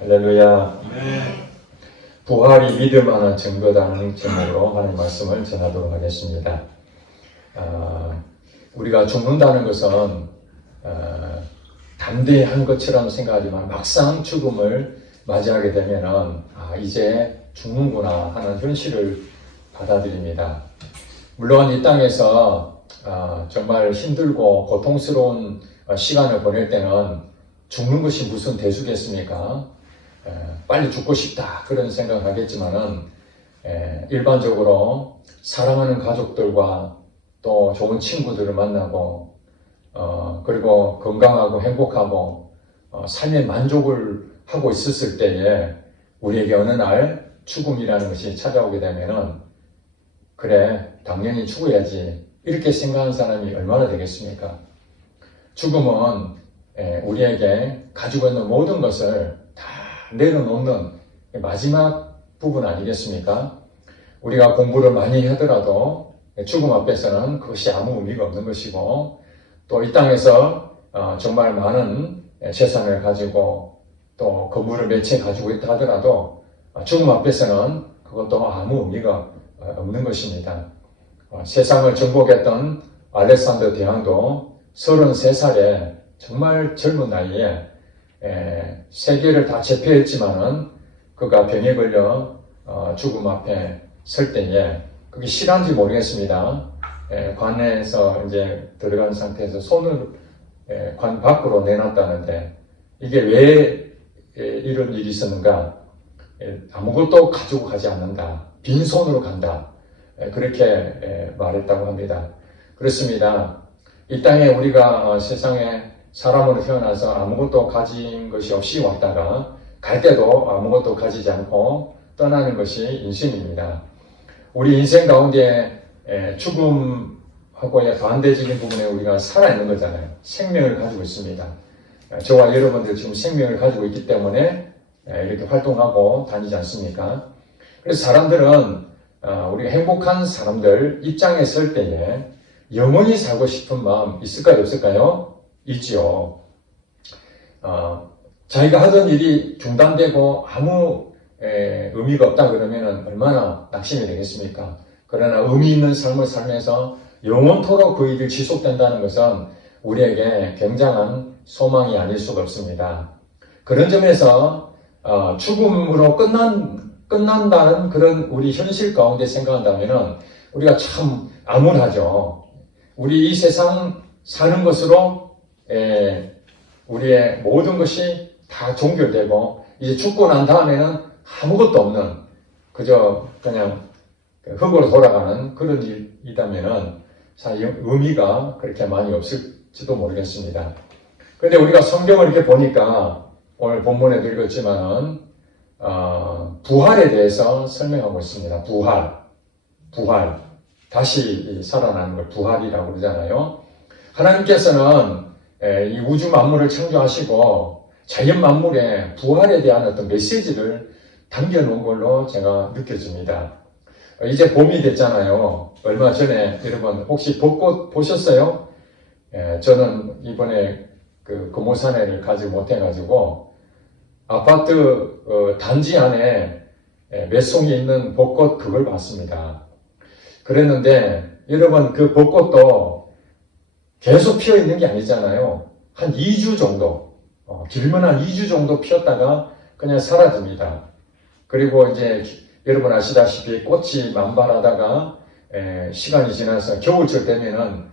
할렐루야. 부활이 믿을 만한 증거다는 제목으로 하나님 말씀을 전하도록 하겠습니다. 우리가 죽는다는 것은 담대한 것처럼 생각하지만 막상 죽음을 맞이하게 되면은 이제 죽는구나 하는 현실을 받아들입니다. 물론 이 땅에서 정말 힘들고 고통스러운 시간을 보낼 때는 죽는 것이 무슨 대수겠습니까? 빨리 죽고 싶다 그런 생각을 하겠지만은 일반적으로 사랑하는 가족들과 또 좋은 친구들을 만나고 그리고 건강하고 행복하고 삶의 만족을 하고 있었을 때에 우리에게 어느 날 죽음이라는 것이 찾아오게 되면은 그래 당연히 죽어야지 이렇게 생각하는 사람이 얼마나 되겠습니까? 죽음은 우리에게 가지고 있는 모든 것을 다 내려놓는 마지막 부분 아니겠습니까? 우리가 공부를 많이 하더라도 죽음 앞에서는 그것이 아무 의미가 없는 것이고 또 이 땅에서 정말 많은 재산을 가지고 또 건물을 몇 채 가지고 있다 하더라도 죽음 앞에서는 그것도 아무 의미가 없는 것입니다. 세상을 정복했던 알렉산더 대왕도 33살에 정말 젊은 나이에 세계를 다 제패했지만은 그가 병에 걸려 죽음 앞에 설 때에 그게 실한지 모르겠습니다. 관에서 이제 들어간 상태에서 손을 관 밖으로 내놨다는데 이게 왜 이런 일이 있었는가? 아무것도 가지고 가지 않는다. 빈손으로 간다. 그렇게 말했다고 합니다. 그렇습니다. 이 땅에 우리가 세상에 사람으로 태어나서 아무것도 가진 것이 없이 왔다가 갈 때도 아무것도 가지지 않고 떠나는 것이 인생입니다. 우리 인생 가운데 죽음하고의 반대적인 부분에 우리가 살아있는 거잖아요. 생명을 가지고 있습니다. 저와 여러분들 지금 생명을 가지고 있기 때문에 이렇게 활동하고 다니지 않습니까? 그래서 사람들은 우리가 행복한 사람들 입장에 설 때에 영원히 살고 싶은 마음 있을까요? 없을까요? 있지요. 자기가 하던 일이 중단되고 아무 의미가 없다 그러면 얼마나 낙심이 되겠습니까? 그러나 의미 있는 삶을 살면서 영원토록 그 일이 지속된다는 것은 우리에게 굉장한 소망이 아닐 수가 없습니다. 그런 점에서 죽음으로 끝난다는 그런 우리 현실 가운데 생각한다면 우리가 참 암울하죠. 우리 이 세상 사는 것으로 우리의 모든 것이 다 종결되고 이제 죽고 난 다음에는 아무것도 없는 그저 그냥 흙으로 돌아가는 그런 일이라면은 사실 의미가 그렇게 많이 없을지도 모르겠습니다. 그런데 우리가 성경을 이렇게 보니까 오늘 본문에도 읽었지만은 부활에 대해서 설명하고 있습니다. 부활 다시 살아나는 걸 부활이라고 그러잖아요. 하나님께서는 이 우주 만물을 창조하시고 자연 만물에 부활에 대한 어떤 메시지를 담겨놓은 걸로 제가 느껴집니다. 이제 봄이 됐잖아요. 얼마 전에 여러분 혹시 벚꽃 보셨어요? 저는 이번에 그 금오산에를 가지 못해가지고 아파트 단지 안에 몇 송이 있는 벚꽃 그걸 봤습니다. 그랬는데 여러분 그 벚꽃도 계속 피어 있는 게 아니잖아요. 한 2주 정도, 길면 한 2주 정도 피었다가 그냥 사라집니다. 그리고 이제 여러분 아시다시피 꽃이 만발하다가 시간이 지나서 겨울철 되면은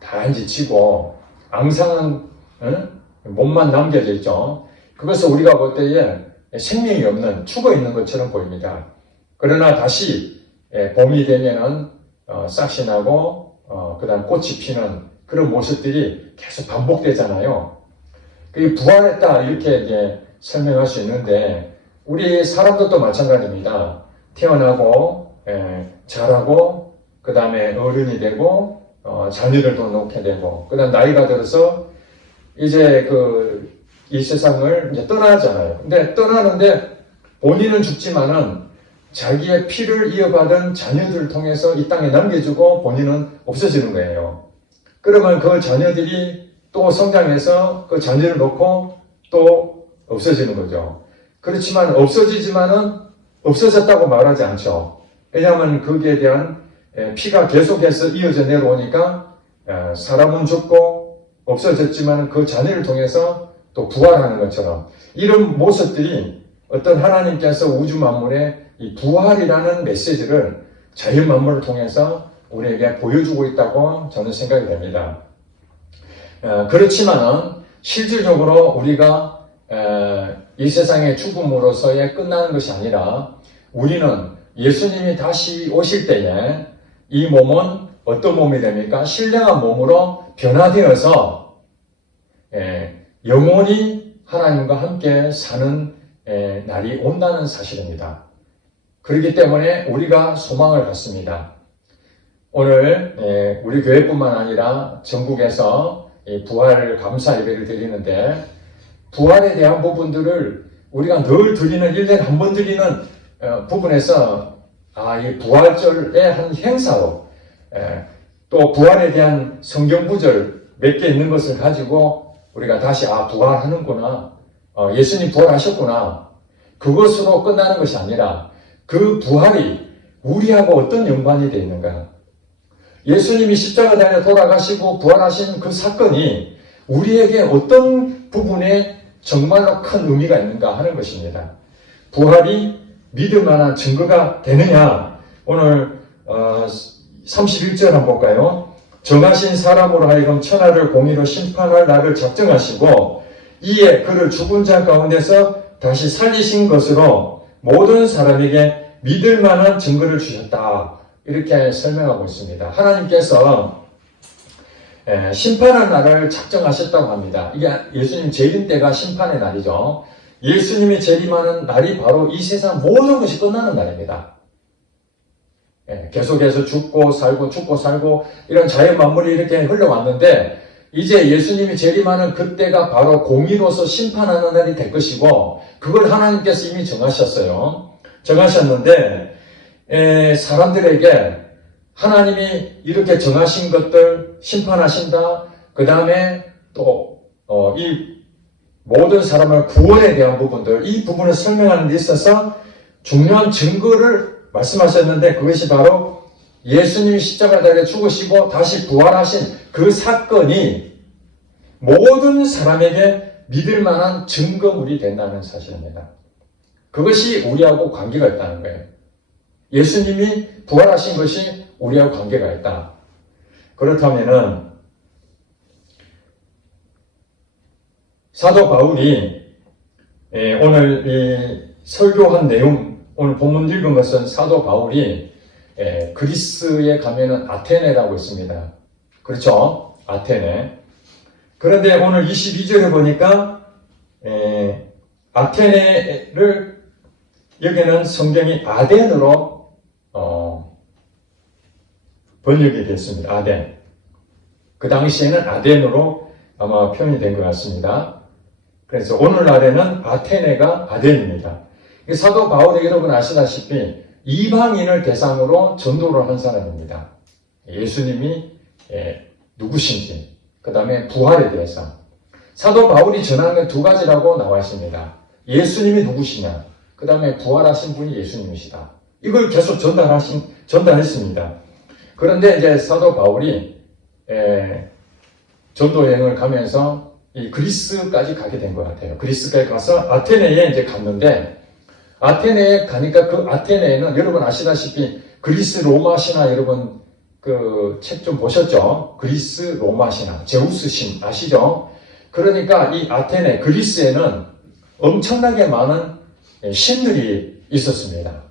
다 이제 지고 앙상한 몸만 남겨져 있죠. 그것을 우리가 볼 때에 생명이 없는 죽어 있는 것처럼 보입니다. 그러나 다시 봄이 되면은 싹이 나고 그 다음 꽃이 피는 그런 모습들이 계속 반복되잖아요. 그 부활했다 이렇게 이제 설명할 수 있는데 우리 사람들도 마찬가지입니다. 태어나고 자라고 그 다음에 어른이 되고 자녀들도 낳게 되고 그 다음 나이가 들어서 이제 이 세상을 이제 떠나잖아요. 근데 떠나는데 본인은 죽지만은 자기의 피를 이어받은 자녀들을 통해서 이 땅에 남겨주고 본인은 없어지는 거예요. 그러면 그 자녀들이 또 성장해서 그 자녀를 놓고 또 없어지는 거죠. 그렇지만 없어지지만은 없어졌다고 말하지 않죠. 왜냐하면 거기에 대한 피가 계속해서 이어져 내려오니까 사람은 죽고 없어졌지만 그 잔해를 통해서 또 부활하는 것처럼 이런 모습들이 어떤 하나님께서 우주 만물의 이 부활이라는 메시지를 자연 만물을 통해서 우리에게 보여주고 있다고 저는 생각이 됩니다. 그렇지만은 실질적으로 우리가 이 세상의 죽음으로서의 끝나는 것이 아니라 우리는 예수님이 다시 오실 때에 이 몸은 어떤 몸이 됩니까? 신령한 몸으로 변화되어서 영원히 하나님과 함께 사는 날이 온다는 사실입니다. 그렇기 때문에 우리가 소망을 갖습니다. 오늘 우리 교회뿐만 아니라 전국에서 부활 감사 예배를 드리는데 부활에 대한 부분들을 우리가 늘 드리는 1년에 한 번 드리는 부분에서 이 부활절의 한 행사로 또 부활에 대한 성경 구절 몇 개 있는 것을 가지고 우리가 다시 부활하는구나, 예수님 부활하셨구나, 그것으로 끝나는 것이 아니라 그 부활이 우리하고 어떤 연관이 되어 있는가, 예수님이 십자가 달려 돌아가시고 부활하신 그 사건이 우리에게 어떤 부분에 정말로 큰 의미가 있는가 하는 것입니다. 부활이 믿을 만한 증거가 되느냐, 오늘 31절 한번 볼까요? 정하신 사람으로 하여금 천하를 공의로 심판할 날을 작정하시고 이에 그를 죽은 자 가운데서 다시 살리신 것으로 모든 사람에게 믿을 만한 증거를 주셨다, 이렇게 설명하고 있습니다. 하나님께서 심판의 날을 작정하셨다고 합니다. 이게 예수님 재림 때가 심판의 날이죠. 예수님이 재림하는 날이 바로 이 세상 모든 것이 끝나는 날입니다. 계속해서 죽고 살고 이런 자연 만물이 이렇게 흘러왔는데 이제 예수님이 재림하는 그때가 바로 공의로서 심판하는 날이 될 것이고 그걸 하나님께서 이미 정하셨어요. 정하셨는데 사람들에게 하나님이 이렇게 정하신 것들 심판하신다. 그 다음에 또 이 모든 사람의 구원에 대한 부분들, 이 부분을 설명하는 데 있어서 중요한 증거를 말씀하셨는데 그것이 바로 예수님이 십자가에 달려 죽으시고 다시 부활하신 그 사건이 모든 사람에게 믿을 만한 증거물이 된다는 사실입니다. 그것이 우리하고 관계가 있다는 거예요. 예수님이 부활하신 것이 우리하고 관계가 있다. 그렇다면은 사도 바울이 오늘 이 설교한 내용, 오늘 본문 읽은 것은 사도 바울이 그리스에 가면은 아테네라고 있습니다. 그렇죠? 아테네. 그런데 오늘 22절에 보니까 아테네를 여기는 성경이 아덴으로 번역이 됐습니다. 아덴. 그 당시에는 아덴으로 아마 표현이 된 것 같습니다. 그래서 오늘날에는 아테네가 아덴입니다. 사도 바울이 여러분 아시다시피 이방인을 대상으로 전도를 한 사람입니다. 예수님이 누구신지, 그 다음에 부활에 대해서. 사도 바울이 전하는 게 두 가지라고 나와 있습니다. 예수님이 누구시냐, 그 다음에 부활하신 분이 예수님이시다. 이걸 계속 전달했습니다. 그런데 이제 사도 바울이 전도 여행을 가면서 이 그리스까지 가게 된 것 같아요. 그리스까지 가서 아테네에 이제 갔는데 아테네에 가니까 그 아테네에는 여러분 아시다시피 그리스 로마 신화 여러분 그 책 좀 보셨죠? 그리스 로마 신화, 제우스 신 아시죠? 그러니까 이 아테네 그리스에는 엄청나게 많은 신들이 있었습니다.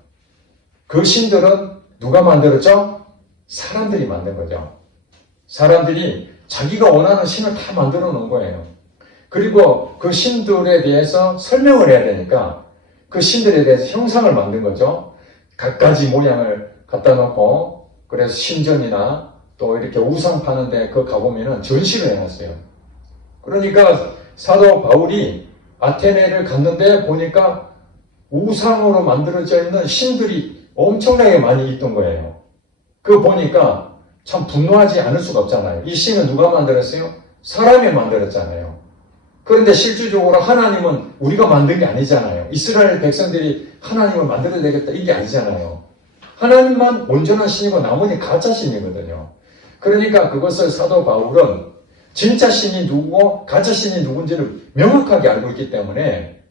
그 신들은 누가 만들었죠? 사람들이 만든 거죠. 사람들이 자기가 원하는 신을 다 만들어 놓은 거예요. 그리고 그 신들에 대해서 설명을 해야 되니까 그 신들에 대해서 형상을 만든 거죠. 갖가지 모양을 갖다 놓고, 그래서 신전이나 또 이렇게 우상 파는데 그 가보면은 전시를 해놨어요. 그러니까 사도 바울이 아테네를 갔는데 보니까 우상으로 만들어져 있는 신들이 엄청나게 많이 있던 거예요. 그거 보니까 참 분노하지 않을 수가 없잖아요. 이 신은 누가 만들었어요? 사람이 만들었잖아요. 그런데 실질적으로 하나님은 우리가 만든 게 아니잖아요. 이스라엘 백성들이 하나님을 만들어내겠다 이게 아니잖아요. 하나님만 온전한 신이고 나머지 가짜 신이거든요. 그러니까 그것을 사도 바울은 진짜 신이 누구고 가짜 신이 누군지를 명확하게 알고 있기 때문에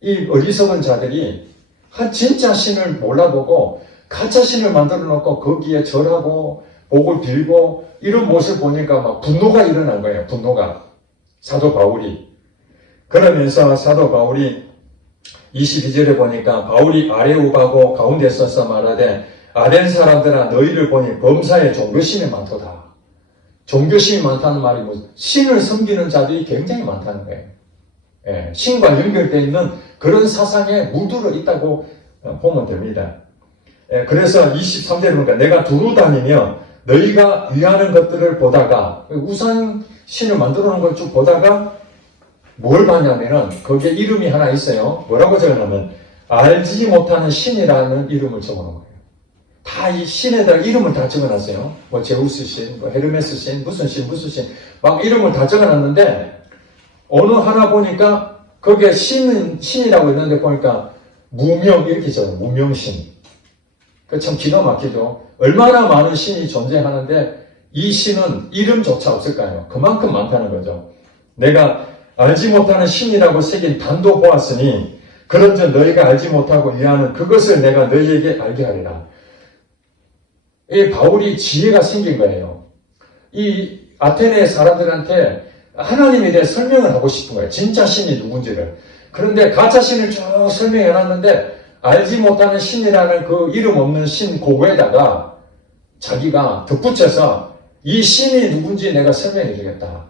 이 어리석은 자들이 한 진짜 신을 몰라보고 가짜 신을 만들어 놓고 거기에 절하고 복을 빌고 이런 모습을 보니까 막 분노가 일어난 거예요. 분노가. 사도 바울이. 그러면서 사도 바울이 22절에 보니까 바울이 아레오가고 가운데 서서 말하되 아덴 사람들아 너희를 보니 범사에 종교심이 많도다. 종교심이 많다는 말이 뭐 신을 섬기는 자들이 굉장히 많다는 거예요. 예, 신과 연결되어 있는 그런 사상에 물들어 있다고 보면 됩니다. 예, 그래서 23절에 보니까 내가 두루 다니며 너희가 위하는 것들을 보다가 우상 신을 만들어 놓은 걸 쭉 보다가 뭘 봤냐면은 거기에 이름이 하나 있어요. 뭐라고 적어놓으면 알지 못하는 신이라는 이름을 적어놓은 거예요. 다 이 신에다가 이름을 다 적어놨어요. 뭐 제우스 신, 뭐 헤르메스 신, 무슨 신, 막 이름을 다 적어놨는데 어느 하나 보니까 거기에 신이라고 있는데 보니까 무명 이렇게 적어요. 무명신. 그 참 기가 막히죠. 얼마나 많은 신이 존재하는데 이 신은 이름조차 없을까요? 그만큼 많다는 거죠. 내가 알지 못하는 신이라고 새긴 단도 보았으니 그런즉 너희가 알지 못하고 위하는 그것을 내가 너희에게 알게 하리라. 이 바울이 지혜가 생긴 거예요. 이 아테네 사람들한테 하나님에 대해 설명을 하고 싶은 거예요. 진짜 신이 누군지를. 그런데 가짜 신을 쭉 설명해 놨는데 알지 못하는 신이라는 그 이름 없는 신 그거에다가 자기가 덧붙여서 이 신이 누군지 내가 설명해 주겠다.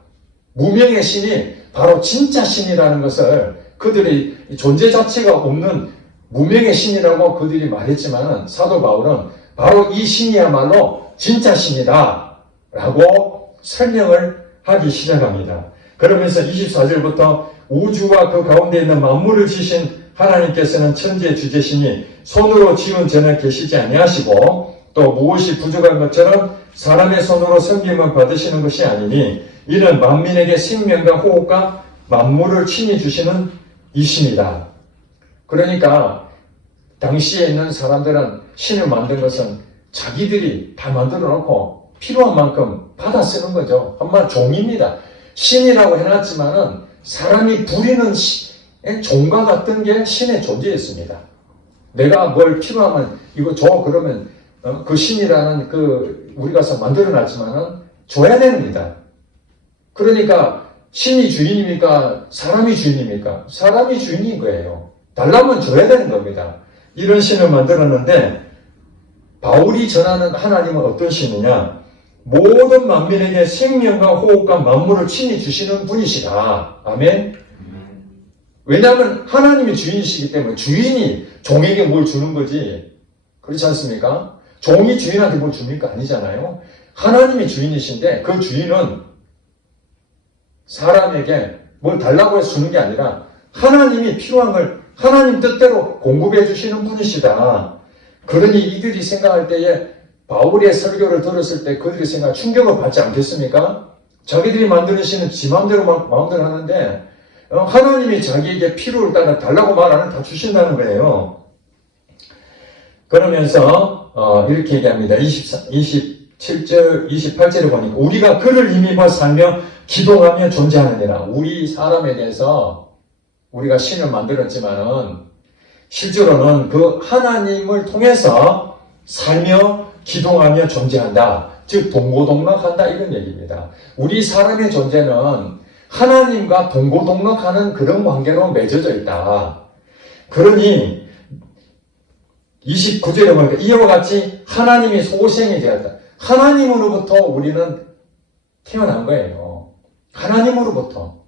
무명의 신이 바로 진짜 신이라는 것을 그들이 존재 자체가 없는 무명의 신이라고 그들이 말했지만 사도 바울은 바로 이 신이야말로 진짜 신이다 라고 설명을 하기 시작합니다. 그러면서 24절부터 우주와 그 가운데 있는 만물을 지신 하나님께서는 천지의 주제시니 손으로 지은 전에 계시지 아니하시고 또 무엇이 부족한 것처럼 사람의 손으로 섬김을 받으시는 것이 아니니 이는 만민에게 생명과 호흡과 만물을 친히 주시는 이신이다. 그러니까 당시에 있는 사람들은 신을 만든 것은 자기들이 다 만들어 놓고 필요한 만큼 받아 쓰는 거죠. 한마디로 종입니다. 신이라고 해놨지만은 사람이 부리는 종과 같은 게 신의 존재였습니다. 내가 뭘 필요하면 이거 줘 그러면 그 신이라는 그 우리가 만들어 놨지만은 줘야 됩니다. 그러니까 신이 주인입니까? 사람이 주인입니까? 사람이 주인인 거예요. 달라면 줘야 되는 겁니다. 이런 신을 만들었는데 바울이 전하는 하나님은 어떤 신이냐? 모든 만민에게 생명과 호흡과 만물을 친히 주시는 분이시다. 아멘. 왜냐하면 하나님이 주인이시기 때문에 주인이 종에게 뭘 주는 거지. 그렇지 않습니까? 종이 주인한테 뭘 줍니까? 아니잖아요. 하나님이 주인이신데 그 주인은 사람에게 뭘 달라고 해서 주는 게 아니라 하나님이 필요한 걸 하나님 뜻대로 공급해 주시는 분이시다. 그러니 이들이 생각할 때에 바울의 설교를 들었을 때 그들이 생각 충격을 받지 않겠습니까? 자기들이 만드는 신은 지 마음대로 마음대로 하는데 하나님이 자기에게 필요를 따라 달라고 말하는 다 주신다는 거예요. 그러면서 이렇게 얘기합니다. 27절, 28절에 보니까 우리가 그를 힘입어 살며 기도하며 존재하느니라. 우리 사람에 대해서 우리가 신을 만들었지만은 실제로는 그 하나님을 통해서 살며 기도하며 존재한다. 즉 동고동락한다 이런 얘기입니다. 우리 사람의 존재는 하나님과 동고동락하는 그런 관계로 맺어져 있다. 그러니 29절에 보니까 이와 같이 하나님이 소생이 되었다. 하나님으로부터 우리는 태어난 거예요. 하나님으로부터.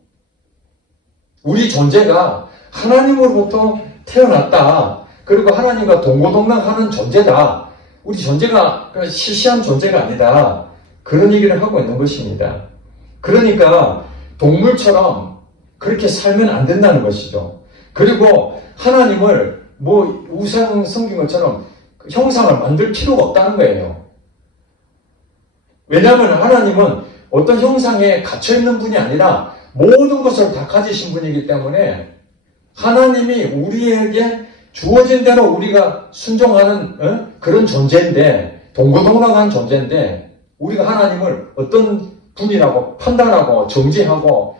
우리 존재가 하나님으로부터 태어났다. 그리고 하나님과 동고동락하는 존재다. 우리 존재가 시시한 존재가 아니다. 그런 얘기를 하고 있는 것입니다. 그러니까 동물처럼 그렇게 살면 안 된다는 것이죠. 그리고 하나님을 뭐 우상 섬긴 것처럼 형상을 만들 필요가 없다는 거예요. 왜냐하면 하나님은 어떤 형상에 갇혀있는 분이 아니라 모든 것을 다 가지신 분이기 때문에 하나님이 우리에게 주어진 대로 우리가 순종하는 그런 존재인데, 동고동락한 존재인데, 우리가 하나님을 어떤 분이라고 판단하고 정죄하고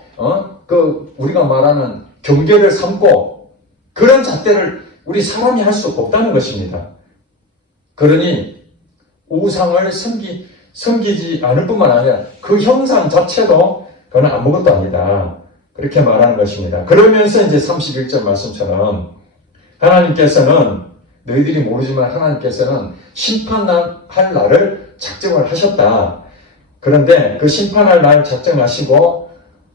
우리가 말하는 경계를 삼고 그런 잣대를 우리 사람이 할 수 없다는 것입니다. 그러니 우상을 섬기지 않을 뿐만 아니라 그 형상 자체도 그건 아무것도 아니다. 그렇게 말하는 것입니다. 그러면서 이제 31절 말씀처럼 하나님께서는 너희들이 모르지만 하나님께서는 심판할 날을 작정을 하셨다. 그런데 그 심판할 날 작정하시고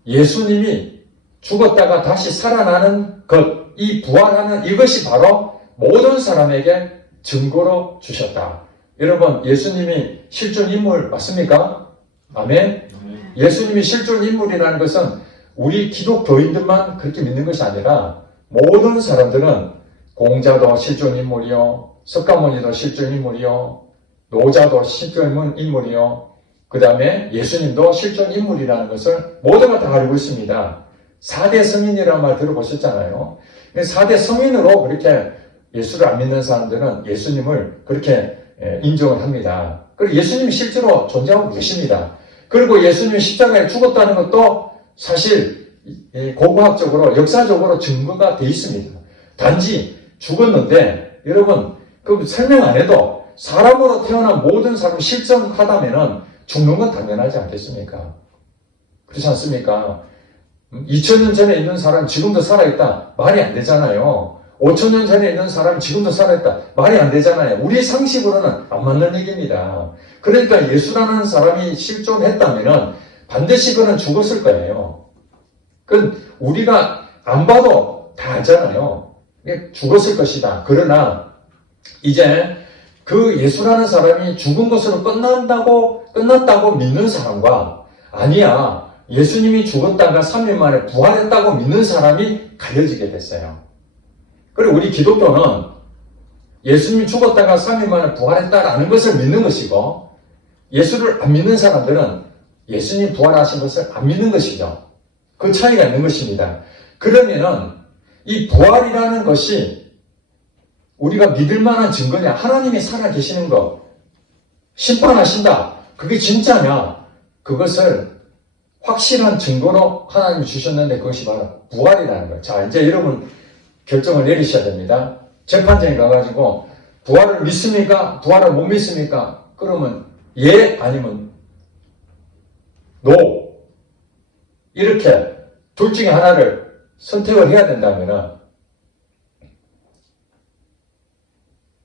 예수님이 죽었다가 다시 살아나는 것, 이 부활하는 이것이 바로 모든 사람에게 증거로 주셨다. 여러분, 예수님이 실존 인물 맞습니까? 아멘? 예수님이 실존 인물이라는 것은 우리 기독교인들만 그렇게 믿는 것이 아니라 모든 사람들은 공자도 실존 인물이요, 석가모니도 실존 인물이요, 노자도 실존 인물이요, 그 다음에 예수님도 실존 인물이라는 것을 모두가 다 알고 있습니다. 4대 성인이라는 말 들어보셨잖아요. 4대 성인으로 그렇게 예수를 안 믿는 사람들은 예수님을 그렇게 인정을 합니다. 그리고 예수님이 실제로 존재하고 계십니다. 그리고 예수님이 십자가에 죽었다는 것도 사실 고고학적으로 역사적으로 증거가 되어 있습니다. 단지 죽었는데 여러분 그 설명 안 해도 사람으로 태어난 모든 사람이 실존하다면은 죽는 건 당연하지 않겠습니까? 그렇지 않습니까? 2000년 전에 있는 사람 지금도 살아있다. 말이 안 되잖아요. 5000년 전에 있는 사람 지금도 살아있다. 말이 안 되잖아요. 우리 상식으로는 안 맞는 얘기입니다. 그러니까 예수라는 사람이 실존했다면 반드시 그는 죽었을 거예요. 그건 우리가 안 봐도 다 알잖아요. 죽었을 것이다. 그러나 이제 그 예수라는 사람이 죽은 것으로 끝났다고 믿는 사람과 아니야, 예수님이 죽었다가 3일 만에 부활했다고 믿는 사람이 갈려지게 됐어요. 그리고 우리 기독교는 예수님이 죽었다가 3일 만에 부활했다라는 것을 믿는 것이고, 예수를 안 믿는 사람들은 예수님 부활하신 것을 안 믿는 것이죠. 그 차이가 있는 것입니다. 그러면은 이 부활이라는 것이 우리가 믿을 만한 증거냐? 하나님이 살아계시는 것, 심판하신다. 그게 진짜냐? 그것을 확실한 증거로 하나님이 주셨는데 그것이 바로 부활이라는 거예요. 자, 이제 여러분 결정을 내리셔야 됩니다. 재판장에 가가지고 부활을 믿습니까? 부활을 못 믿습니까? 그러면 예 아니면 노. 이렇게 둘 중에 하나를 선택을 해야 된다면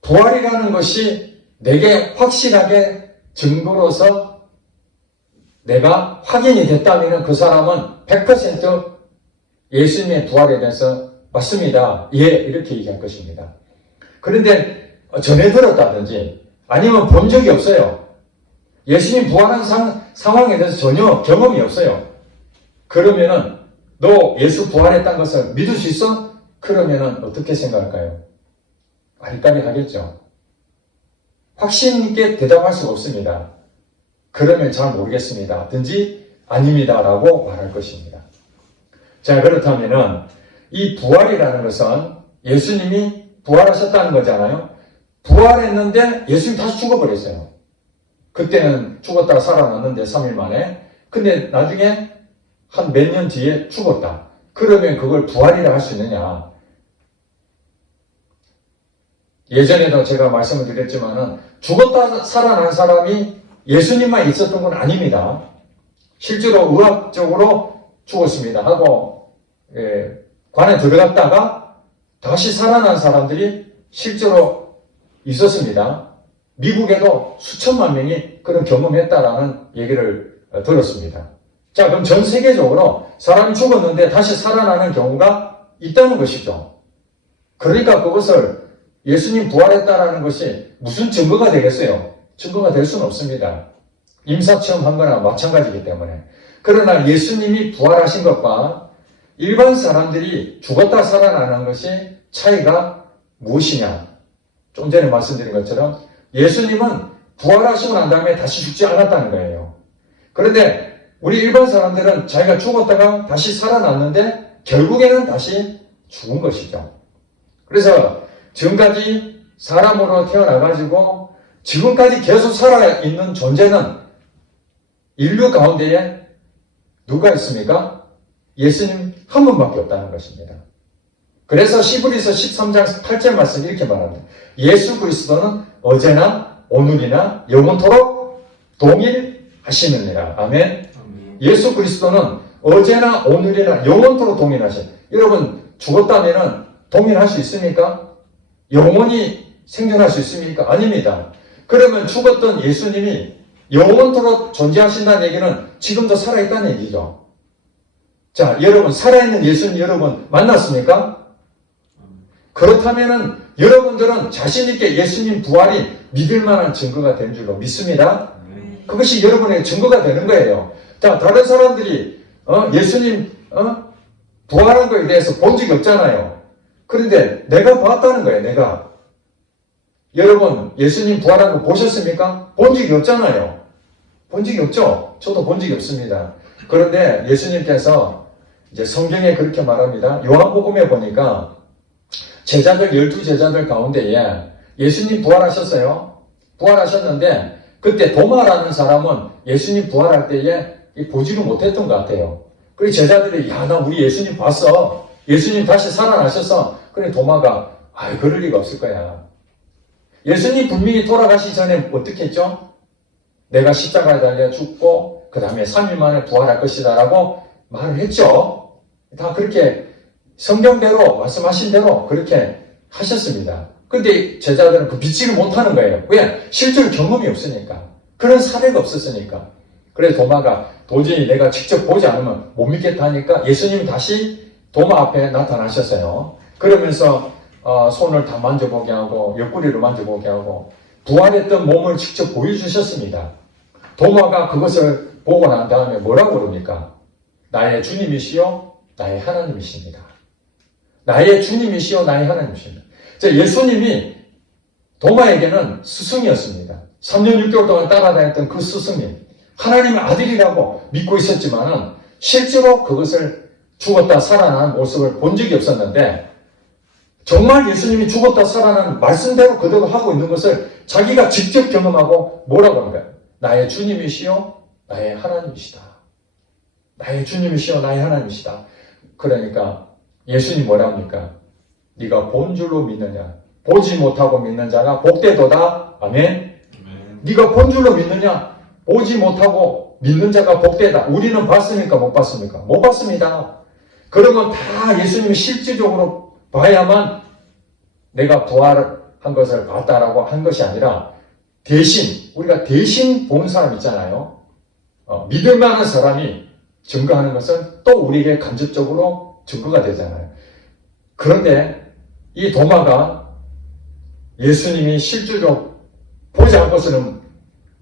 부활이라는 것이 내게 확실하게 증거로서 내가 확인이 됐다면 그 사람은 100% 예수님의 부활에 대해서 맞습니다. 예, 이렇게 얘기할 것입니다. 그런데 전해 들었다든지 아니면 본 적이 없어요. 예수님 부활한 상황에 대해서 전혀 경험이 없어요. 그러면은 너 예수 부활했다는 것을 믿을 수 있어? 그러면은 어떻게 생각할까요? 아리까리 하겠죠. 확신 있게 대답할 수가 없습니다. 그러면 잘 모르겠습니다. 든지 아닙니다라고 말할 것입니다. 자, 그렇다면은 이 부활이라는 것은 예수님이 부활하셨다는 거잖아요. 부활했는데 예수님이 다시 죽어버렸어요. 그때는 죽었다가 살아났는데 3일 만에. 근데 나중에 한 몇 년 뒤에 죽었다. 그러면 그걸 부활이라 할 수 있느냐? 예전에도 제가 말씀을 드렸지만은 죽었다 살아난 사람이 예수님만 있었던 건 아닙니다. 실제로 의학적으로 죽었습니다 하고 관에 들어갔다가 다시 살아난 사람들이 실제로 있었습니다. 미국에도 수천만 명이 그런 경험했다라는 얘기를 들었습니다. 자, 그럼 전 세계적으로 사람이 죽었는데 다시 살아나는 경우가 있다는 것이죠. 그러니까 그것을 예수님 부활했다라는 것이 무슨 증거가 되겠어요? 증거가 될 수는 없습니다. 임사체험한 거나 마찬가지이기 때문에. 그러나 예수님이 부활하신 것과 일반 사람들이 죽었다 살아나는 것이 차이가 무엇이냐? 좀 전에 말씀드린 것처럼 예수님은 부활하시고 난 다음에 다시 죽지 않았다는 거예요. 그런데 우리 일반 사람들은 자기가 죽었다가 다시 살아났는데 결국에는 다시 죽은 것이죠. 그래서 지금까지 사람으로 태어나가지고 지금까지 계속 살아있는 존재는 인류 가운데에 누가 있습니까? 예수님 한 분밖에 없다는 것입니다. 그래서 시브리서 13장 8절 말씀 이렇게 말합니다. 예수 그리스도는 어제나 오늘이나 영원토록 동일하시느니라. 아멘. 예수 그리스도는 어제나 오늘이나 영원토록 동일하시. 여러분 죽었다면 동일할 수 있습니까? 영원히 생존할 수 있습니까? 아닙니다. 그러면 죽었던 예수님이 영원토록 존재하신다는 얘기는 지금도 살아있다는 얘기죠. 자, 여러분 살아있는 예수님 여러분 만났습니까? 그렇다면 여러분들은 자신있게 예수님 부활이 믿을 만한 증거가 된 줄로 믿습니다. 그것이 여러분의 증거가 되는 거예요. 자, 다른 사람들이 예수님 부활한 거에 대해서 본 적이 없잖아요. 그런데 내가 봤다는 거예요. 내가. 여러분 예수님 부활한 거 보셨습니까? 본 적이 없잖아요. 본 적이 없죠? 저도 본 적이 없습니다. 그런데 예수님께서 이제 성경에 그렇게 말합니다. 요한복음에 보니까 제자들 12제자들 가운데에 예수님 부활하셨어요. 부활하셨는데 그때 도마라는 사람은 예수님 부활할 때에 보지를 못했던 것 같아요. 그래서 제자들이 야, 나 우리 예수님 봤어. 예수님 다시 살아나셨어. 그래 도마가 그럴 리가 없을 거야. 예수님 분명히 돌아가시기 전에 어떻게 했죠? 내가 십자가에 달려 죽고 그 다음에 3일 만에 부활할 것이다 라고 말을 했죠. 다 그렇게 성경대로 말씀하신 대로 그렇게 하셨습니다. 근데 제자들은 그 믿지를 못하는 거예요. 왜? 실제로 경험이 없으니까. 그런 사례가 없었으니까. 그래서 도마가 도저히 내가 직접 보지 않으면 못 믿겠다니까 예수님이 다시 도마 앞에 나타나셨어요. 그러면서 손을 다 만져보게 하고 옆구리를 만져보게 하고 부활했던 몸을 직접 보여주셨습니다. 도마가 그것을 보고 난 다음에 뭐라고 그럽니까? 나의 주님이시요 나의 하나님이십니다. 나의 주님이시요 나의 하나님이십니다. 예수님이 도마에게는 스승이었습니다. 3년 6개월 동안 따라다녔던 그 스승님, 하나님의 아들이라고 믿고 있었지만은 실제로 그것을 죽었다 살아난 모습을 본 적이 없었는데 정말 예수님이 죽었다 살아난 말씀대로 그대로 하고 있는 것을 자기가 직접 경험하고 뭐라고 하는 거예요? 나의 주님이시요 나의 하나님이시다. 나의 주님이시요 나의 하나님이시다. 그러니까 예수님 뭐라 합니까? 네가 본 줄로 믿느냐? 보지 못하고 믿는 자가 복되도다. 아멘. 네가 본 줄로 믿느냐? 보지 못하고 믿는 자가 복되다. 우리는 봤습니까? 못 봤습니까? 못 봤습니다. 그러면 다 예수님이 실질적으로 봐야만 내가 부활한 것을 봤다라고 한 것이 아니라 대신 우리가 대신 본 사람 있잖아요. 믿을 만한 사람이 증거하는 것은 또 우리에게 간접적으로 증거가 되잖아요. 그런데 이 도마가 예수님이 실제로 보지 않고서는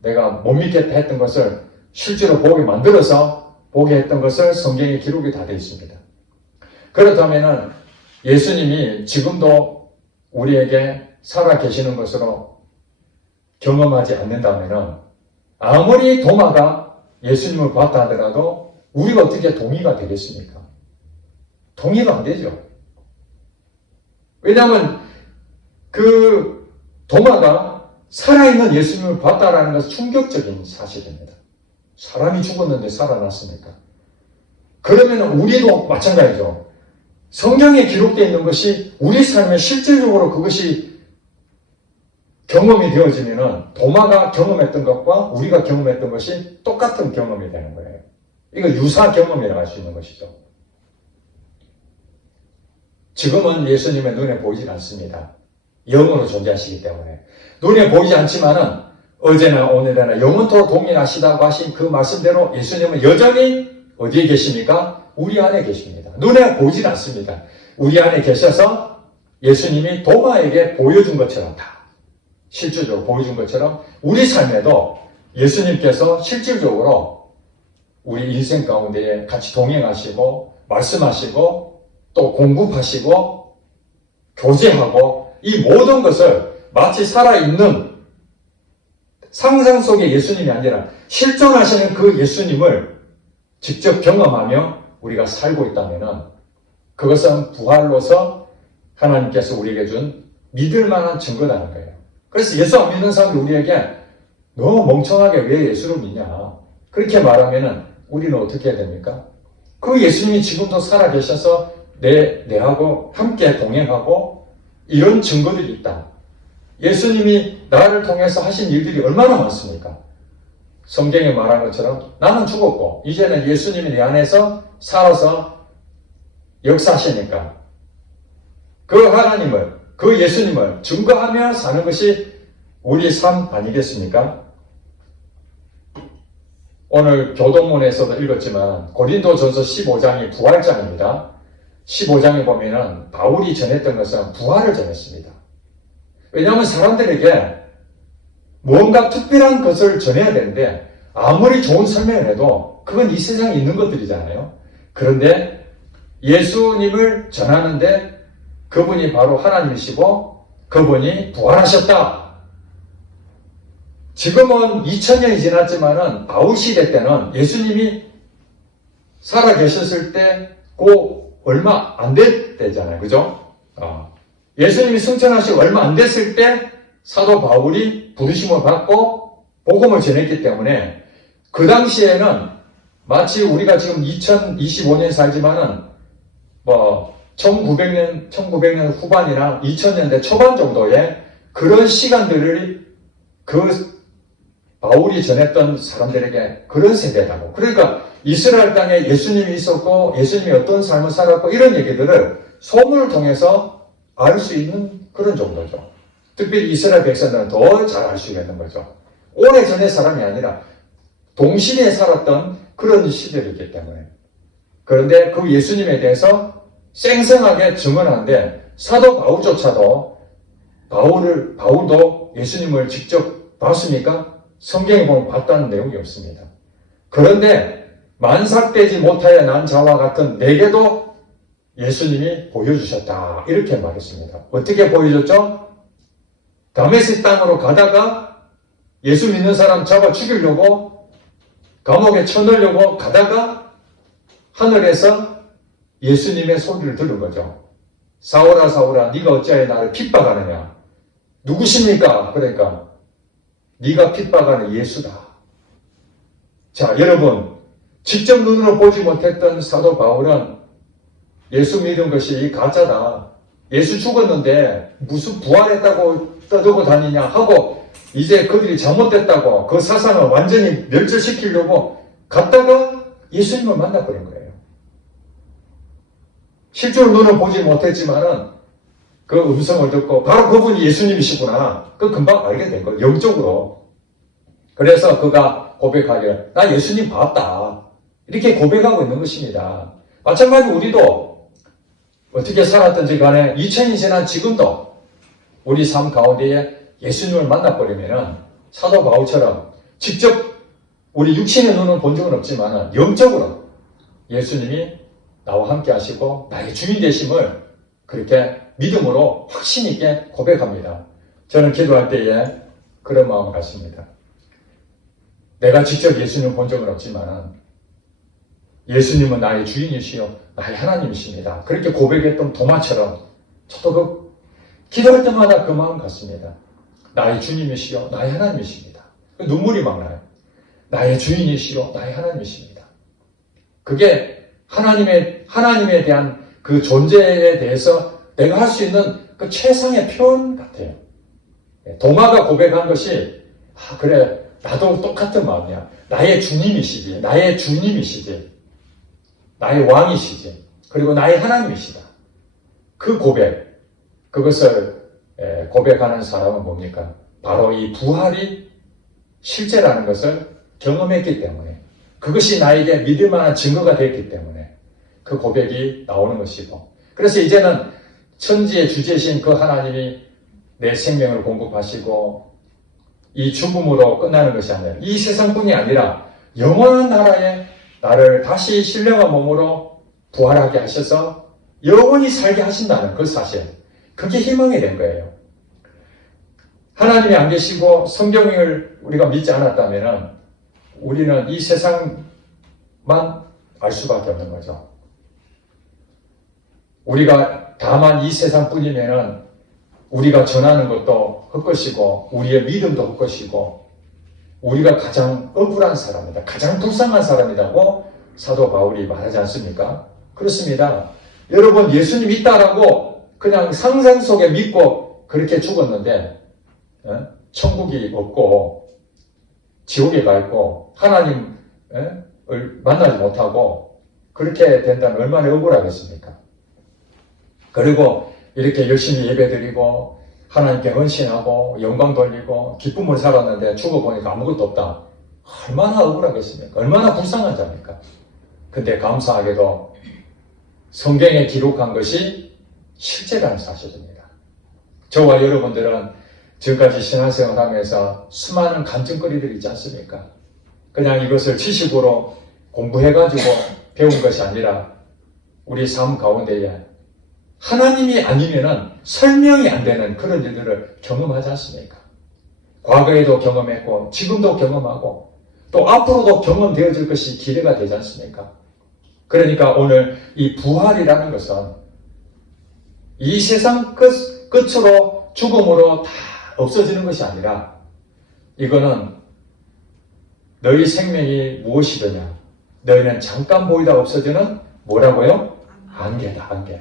내가 못 믿겠다 했던 것을 실제로 보게 만들어서 보게 했던 것을 성경에 기록이 다 되어 있습니다. 그렇다면 예수님이 지금도 우리에게 살아 계시는 것으로 경험하지 않는다면 아무리 도마가 예수님을 봤다 하더라도 우리가 어떻게 동의가 되겠습니까? 동의가 안 되죠. 왜냐하면 그 도마가 살아있는 예수님을 봤다라는 것은 충격적인 사실입니다. 사람이 죽었는데 살아났으니까. 그러면 우리도 마찬가지죠. 성경에 기록되어 있는 것이 우리 삶에 실질적으로 그것이 경험이 되어지면 도마가 경험했던 것과 우리가 경험했던 것이 똑같은 경험이 되는 거예요. 이거 유사 경험이라고 할 수 있는 것이죠. 지금은 예수님의 눈에 보이질 않습니다. 영으로 존재하시기 때문에. 눈에 보이지 않지만은 어제나 오늘이나 영원토록 동일하시다고 하신 그 말씀대로 예수님은 여전히 어디에 계십니까? 우리 안에 계십니다. 눈에 보이질 않습니다. 우리 안에 계셔서 예수님이 도마에게 보여준 것처럼 다 실질적으로 보여준 것처럼 우리 삶에도 예수님께서 실질적으로 우리 인생 가운데에 같이 동행하시고 말씀하시고 또 공급하시고 교제하고 이 모든 것을 마치 살아있는 상상 속의 예수님이 아니라 실존하시는 그 예수님을 직접 경험하며 우리가 살고 있다면 그것은 부활로서 하나님께서 우리에게 준 믿을 만한 증거라는 거예요. 그래서 예수 안 믿는 사람들 우리에게 너무 멍청하게 왜 예수를 믿냐 그렇게 말하면 우리는 어떻게 해야 됩니까? 그 예수님이 지금도 살아계셔서 내하고 함께 동행하고 이런 증거들이 있다. 예수님이 나를 통해서 하신 일들이 얼마나 많습니까? 성경에 말한 것처럼 나는 죽었고 이제는 예수님이 내 안에서 살아서 역사하시니까 그 하나님을, 그 예수님을 증거하며 사는 것이 우리 삶 아니겠습니까? 오늘 교동문에서도 읽었지만 고린도전서 15장이 부활장입니다. 15장에 보면은 바울이 전했던 것은 부활을 전했습니다. 왜냐하면 사람들에게 뭔가 특별한 것을 전해야 되는데 아무리 좋은 설명을 해도 그건 이 세상에 있는 것들이잖아요. 그런데 예수님을 전하는데 그분이 바로 하나님이시고 그분이 부활하셨다. 지금은 2000년이 지났지만은 바울 시대 때는 예수님이 살아 계셨을 때 그 얼마 안 됐대잖아요. 그죠? 예수님이 승천하시고 얼마 안 됐을 때 사도 바울이 부르심을 받고 복음을 전했기 때문에 그 당시에는 마치 우리가 지금 2025년 살지만은 1900년 후반이나 2000년대 초반 정도의 그런 시간들을 그 바울이 전했던 사람들에게 그런 세대라고. 그러니까 이스라엘 땅에 예수님이 있었고 예수님이 어떤 삶을 살았고 이런 얘기들을 소문을 통해서 알 수 있는 그런 정도죠. 특별히 이스라엘 백성들은 더 잘 알 수 있는 거죠. 오래전의 사람이 아니라 동시대에 살았던 그런 시대이기 때문에. 그런데 그 예수님에 대해서 생생하게 증언하는데 사도 바울조차도 바울도 예수님을 직접 봤습니까? 성경에 보면 봤다는 내용이 없습니다. 그런데 만삭되지 못하여 난 자와 같은 내게도 예수님이 보여주셨다. 이렇게 말했습니다. 어떻게 보여줬죠? 다메섹 땅으로 가다가 예수 믿는 사람 잡아 죽이려고 감옥에 쳐넣으려고 가다가 하늘에서 예수님의 소리를 들은 거죠. 사울아 사울아 네가 어찌하여 나를 핍박하느냐. 누구십니까? 그러니까 네가 핍박하는 예수다. 자, 여러분 직접 눈으로 보지 못했던 사도 바울은 예수 믿은 것이 가짜다. 예수 죽었는데 무슨 부활했다고 떠들고 다니냐 하고 이제 그들이 잘못됐다고 그 사상을 완전히 멸절시키려고 갔다가 예수님을 만나버린 거예요. 실제로 눈은 보지 못했지만은 그 음성을 듣고 바로 그분이 예수님이시구나. 그 금방 알게 된 거예요. 영적으로. 그래서 그가 고백하기를 나 예수님 봤다. 이렇게 고백하고 있는 것입니다. 마찬가지로 우리도 어떻게 살았든지 간에 2000이 지난 지금도 우리 삶 가운데에 예수님을 만나버리면은 사도 바울처럼 직접 우리 육신의 눈은 본 적은 없지만 영적으로 예수님이 나와 함께 하시고 나의 주인 되심을 그렇게 믿음으로 확신 있게 고백합니다. 저는 기도할 때에 그런 마음을 갖습니다. 내가 직접 예수님을 본 적은 없지만 예수님은 나의 주인이시요 나의 하나님이십니다. 그렇게 고백했던 도마처럼 저도 그 기도할 때마다 그 마음 같습니다. 나의 주님이시요 나의 하나님이십니다. 눈물이 막 나요. 나의 주인이시요 나의 하나님이십니다. 그게 하나님에 대한 그 존재에 대해서 내가 할 수 있는 그 최상의 표현 같아요. 도마가 고백한 것이 그래 나도 똑같은 마음이야. 나의 주님이시지. 나의 주님이시지. 나의 왕이시지. 그리고 나의 하나님이시다. 그 고백, 그것을 고백하는 사람은 뭡니까? 바로 이 부활이 실제라는 것을 경험했기 때문에 그것이 나에게 믿을 만한 증거가 됐기 때문에 그 고백이 나오는 것이고 그래서 이제는 천지의 주제신 그 하나님이 내 생명을 공급하시고 이 죽음으로 끝나는 것이 아니라 이 세상뿐이 아니라 영원한 나라에 나를 다시 신령한 몸으로 부활하게 하셔서 영원히 살게 하신다는 그 사실 그게 희망이 된 거예요. 하나님이 안 계시고 성경을 우리가 믿지 않았다면 우리는 이 세상만 알 수밖에 없는 거죠. 우리가 다만 이 세상뿐이면은 우리가 전하는 것도 헛것이고 우리의 믿음도 헛것이고 우리가 가장 억울한 사람이다. 가장 불쌍한 사람이라고 사도 바울이 말하지 않습니까? 그렇습니다. 여러분 예수님 있다라고 그냥 상상 속에 믿고 그렇게 죽었는데 천국이 없고 지옥에 가 있고 하나님을 만나지 못하고 그렇게 된다면 얼마나 억울하겠습니까? 그리고 이렇게 열심히 예배드리고 하나님께 헌신하고 영광 돌리고 기쁨을 살았는데 죽어보니까 아무것도 없다. 얼마나 억울하겠습니까? 얼마나 불쌍한 자입니까? 근데 감사하게도 성경에 기록한 것이 실제라는 사실입니다. 저와 여러분들은 지금까지 신앙생활 하면서 수많은 간증거리들이 있지 않습니까? 그냥 이것을 지식으로 공부해가지고 배운 것이 아니라 우리 삶 가운데에 하나님이 아니면은 설명이 안 되는 그런 일들을 경험하지 않습니까? 과거에도 경험했고 지금도 경험하고 또 앞으로도 경험되어질 것이 기대가 되지 않습니까? 그러니까 오늘 이 부활이라는 것은 이 세상 끝으로 죽음으로 다 없어지는 것이 아니라 이거는 너희 생명이 무엇이더냐? 너희는 잠깐 보이다 없어지는 뭐라고요? 안개다, 안개.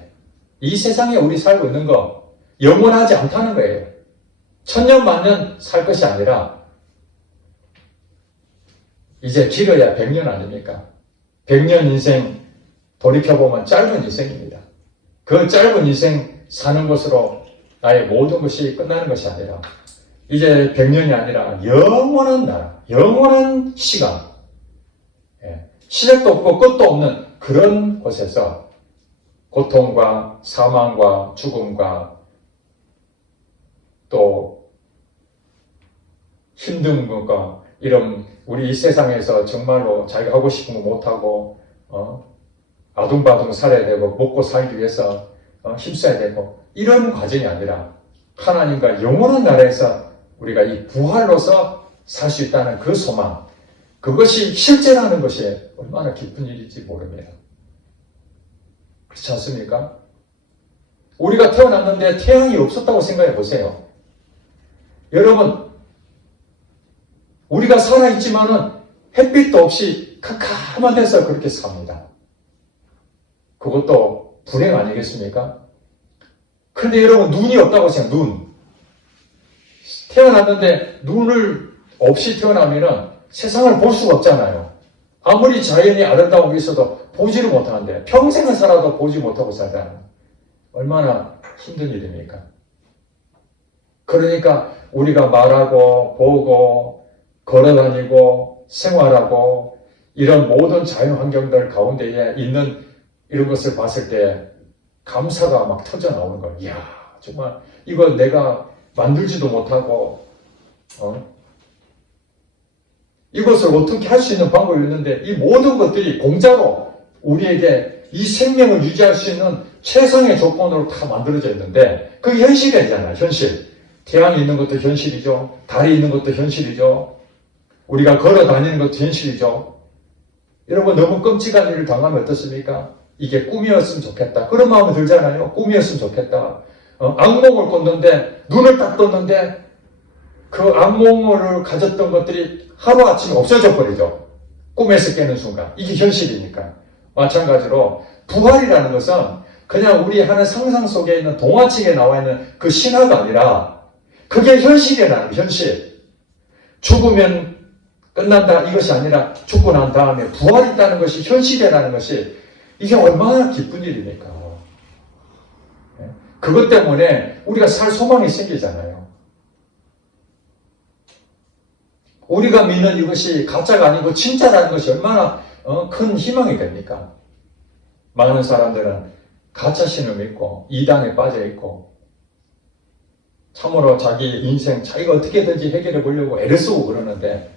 이 세상에 우리 살고 있는 거 영원하지 않다는 거예요. 천년 만년 살 것이 아니라 이제 길어야 100년 아닙니까? 100년 인생 돌이켜보면 짧은 인생입니다. 그 짧은 인생 사는 것으로 나의 모든 것이 끝나는 것이 아니라 이제 100년이 아니라 영원한 나라, 영원한 시간, 시작도 없고 끝도 없는 그런 곳에서 고통과 사망과 죽음과 또 힘든 것과 이런 우리 이 세상에서 정말로 자기가 하고 싶은 거 못하고 아둥바둥 살아야 되고 먹고 살기 위해서 힘써야 되고 이런 과정이 아니라 하나님과 영원한 나라에서 우리가 이 부활로서 살 수 있다는 그 소망, 그것이 실제라는 것이 얼마나 기쁜 일인지 모릅니다. 그렇지 않습니까? 우리가 태어났는데 태양이 없었다고 생각해 보세요. 여러분, 우리가 살아있지만은 햇빛도 없이 캄캄한 데서 그렇게 삽니다. 그것도 불행 아니겠습니까? 그런데 여러분, 눈이 없다고 생각해요. 눈. 태어났는데 눈을 없이 태어나면은 세상을 볼 수가 없잖아요. 아무리 자연이 아름다운 게 있어도 보지를 못하는데 평생을 살아도 보지 못하고 살다는 얼마나 힘든 일입니까? 그러니까 우리가 말하고 보고 걸어다니고 생활하고 이런 모든 자연 환경들 가운데에 있는 이런 것을 봤을 때 감사가 막 터져 나오는 거예요. 이야, 정말 이거 내가 만들지도 못하고 이것을 어떻게 할 수 있는 방법이 있는데 이 모든 것들이 공짜로 우리에게 이 생명을 유지할 수 있는 최상의 조건으로 다 만들어져 있는데 그게 현실이잖아요. 현실. 태양이 있는 것도 현실이죠. 달이 있는 것도 현실이죠. 우리가 걸어 다니는 것도 현실이죠. 여러분 너무 끔찍한 일을 당하면 어떻습니까? 이게 꿈이었으면 좋겠다. 그런 마음이 들잖아요. 꿈이었으면 좋겠다. 악몽을 꿨는데 눈을 딱 떴는데 그 악몽을 가졌던 것들이 하루아침에 없어져 버리죠. 꿈에서 깨는 순간. 이게 현실이니까. 마찬가지로 부활이라는 것은 그냥 우리 하는 상상 속에 있는 동화책에 나와 있는 그 신화가 아니라 그게 현실이라는 현실. 죽으면 끝난다 이것이 아니라 죽고 난 다음에 부활이 있다는 것이 현실이라는 것이 이게 얼마나 기쁜 일입니까? 그것 때문에 우리가 살 소망이 생기잖아요. 우리가 믿는 이것이 가짜가 아니고 진짜라는 것이 얼마나 큰 희망이 됩니까? 많은 사람들은 가짜신을 믿고 이단에 빠져 있고 참으로 자기 인생 자기가 어떻게든지 해결해 보려고 애를 쓰고 그러는데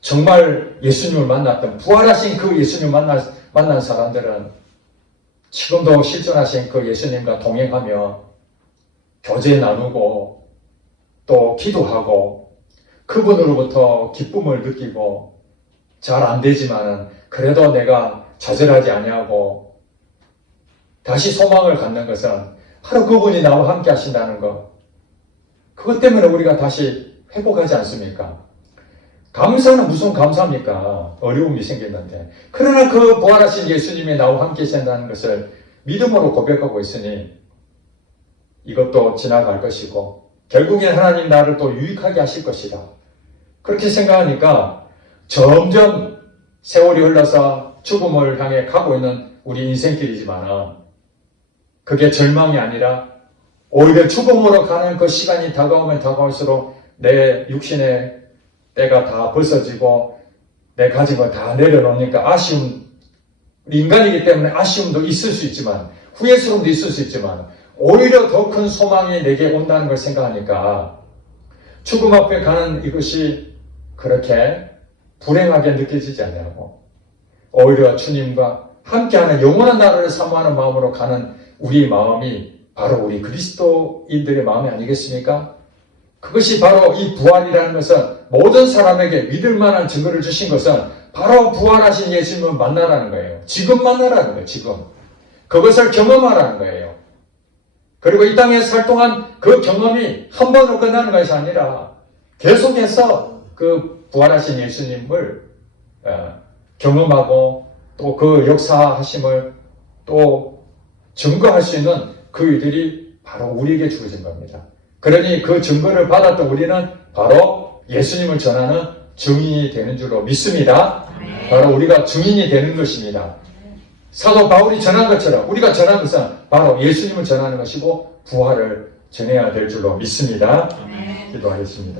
정말 예수님을 만났던 부활하신 그 예수님을 만난 사람들은 지금도 실존하신 그 예수님과 동행하며 교제 나누고 또 기도하고 그분으로부터 기쁨을 느끼고 잘 안 되지만은 그래도 내가 좌절하지 아니하고 다시 소망을 갖는 것은 바로 그분이 나와 함께 하신다는 것. 그것 때문에 우리가 다시 회복하지 않습니까? 감사는 무슨 감사입니까? 어려움이 생겼는데. 그러나 그 부활하신 예수님이 나와 함께 계신다는 것을 믿음으로 고백하고 있으니 이것도 지나갈 것이고 결국엔 하나님 나를 또 유익하게 하실 것이다. 그렇게 생각하니까 점점 세월이 흘러서 죽음을 향해 가고 있는 우리 인생길이지만 그게 절망이 아니라 오히려 죽음으로 가는 그 시간이 다가오면 다가올수록 내 육신의 때가 다 벗어지고 내 가진 거 다 내려놓으니까 아쉬움, 인간이기 때문에 아쉬움도 있을 수 있지만 후회스러움도 있을 수 있지만 오히려 더 큰 소망이 내게 온다는 걸 생각하니까 죽음 앞에 가는 이것이 그렇게 불행하게 느껴지지 않냐고 오히려 주님과 함께하는 영원한 나라를 사모하는 마음으로 가는 우리 마음이 바로 우리 그리스도인들의 마음이 아니겠습니까? 그것이 바로 이 부활이라는 것은 모든 사람에게 믿을 만한 증거를 주신 것은 바로 부활하신 예수님을 만나라는 거예요. 지금 만나라는 거예요. 지금. 그것을 경험하라는 거예요. 그리고 이 땅에 살 동안 그 경험이 한 번으로 끝나는 것이 아니라 계속해서 그 부활하신 예수님을 경험하고 또 그 역사하심을 또 증거할 수 있는 그 일들이 바로 우리에게 주어진 겁니다. 그러니 그 증거를 받았던 우리는 바로 예수님을 전하는 증인이 되는 줄로 믿습니다. 바로 우리가 증인이 되는 것입니다. 사도 바울이 전한 것처럼 우리가 전한 것은 바로 예수님을 전하는 것이고 부활을 전해야 될 줄로 믿습니다. 기도하겠습니다.